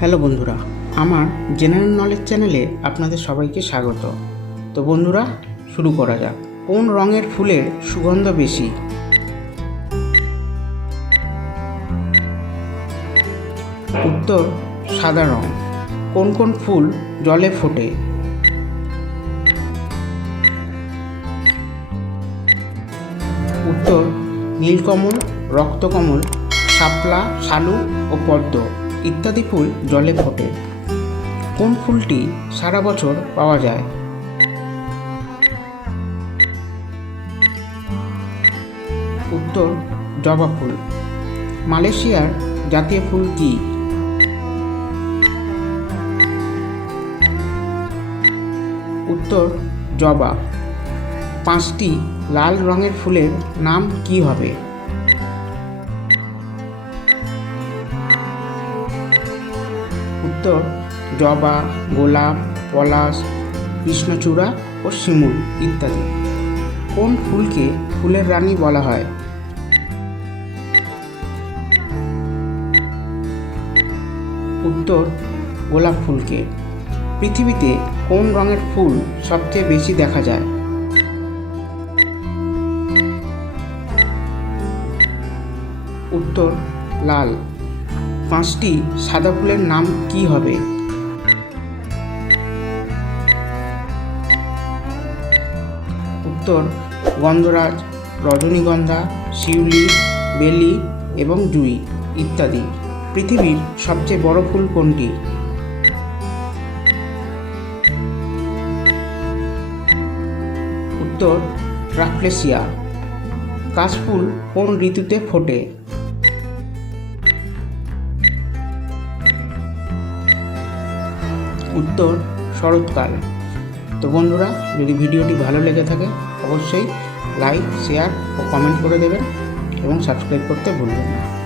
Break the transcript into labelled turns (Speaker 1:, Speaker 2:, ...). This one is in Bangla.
Speaker 1: হ্যালো বন্ধুরা, আমার জেনারেল নলেজ চ্যানেলে আপনাদের সবাইকে স্বাগত। তো বন্ধুরা, শুরু করা যাক। কোন রঙের ফুলের সুগন্ধ বেশি? উত্তর, সাদা রং। কোন কোন ফুল জলে ফোটে? উত্তর, নীলকমল, রক্তকমল, শাপলা, শালু ও পদ্ম। ইত্যাদি ফুল জলে ফোটে কোন ফুলটি সারা বছর পাওয়া যায়? উত্তর, জবা ফুল। মালয়েশিয়ার জাতীয় ফুল কি? উত্তর, জবা। পাঁচটি লাল রঙের ফুলের নাম কি হবে? উত্তর, জবা, গোলাপ, পলাশ, কৃষ্ণচূড়া ও শিমুল ইত্যাদি। কোন ফুলকে ফুলের রানী বলা হয়? উত্তর, গোলাপ ফুলকে। পৃথিবীতে কোন রঙের ফুল সবচেয়ে বেশি দেখা যায়? উত্তর, লাল। পাঁচটি সাদা ফুলের নাম কি হবে? উত্তর, গন্ধরাজ, রজনীগন্ধা, শিউলি, বেলি এবং জুই ইত্যাদি। পৃথিবীর সবচেয়ে বড় ফুল কোনটি? উত্তর ট্রাফলেসিয়া কাশফুল কোন ঋতুতে ফোটে? উত্তর শরৎকাল। তো বন্ধুরা, যদি ভিডিওটি ভালো লেগে থাকে, অবশ্যই লাইক শেয়ার ও কমেন্ট করে দেবেন এবং সাবস্ক্রাইব করতে ভুলবেন না।